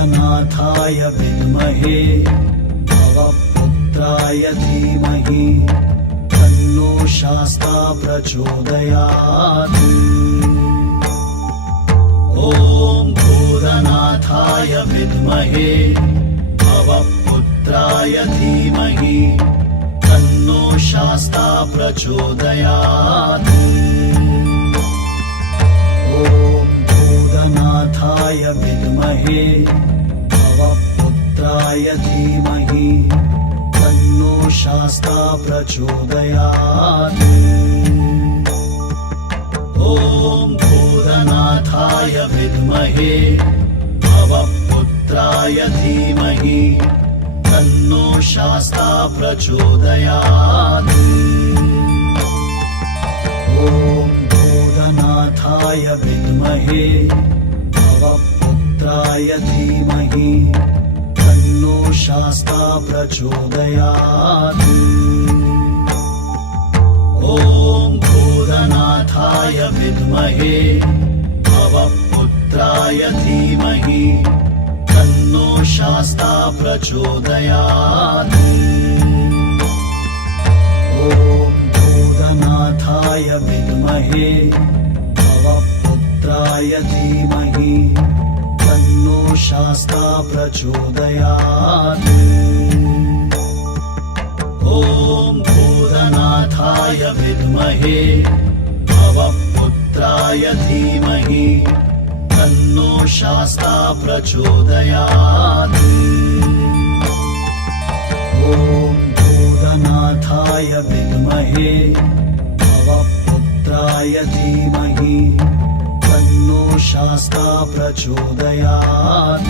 भूतनाथाय विद्महे भवपुत्राय धीमहि तन्नो शास्ता प्रचोदयात्। ॐ भूतनाथाय विद्महे भवपुत्राय धीमहि तन्नो शास्ता प्रचोदयात्। ॐ भूतनाथाय विद्महे भवपुत्राय धीमहि तन्नो शास्ता प्रचोदयात्। ॐ भूतनाथाय विद्महे भवपुत्राय धीमहि तन्नो शास्ता प्रचोदयात्। ॐ भूतनाथाय विद्महे भवपुत्राय धीमहि तन्नो शास्ता प्रचोदयात्। ॐ भूतनाथाय विद्महे भवपुत्राय धीमहि तन्नो शास्ता प्रचोदयात्। ॐ भूतनाथाय विद्महे भवपुत्राय धीमहि तन्नो शास्ता प्रचोदयात्। ॐ भूतनाथाय विद्महे भवपुत्राय धीमहि तन्नो शास्ता प्रचोदयात्। ॐ भूतनाथाय विद्महे भवपुत्राय धीमहि तन्नो शास्ता प्रचोदयात्।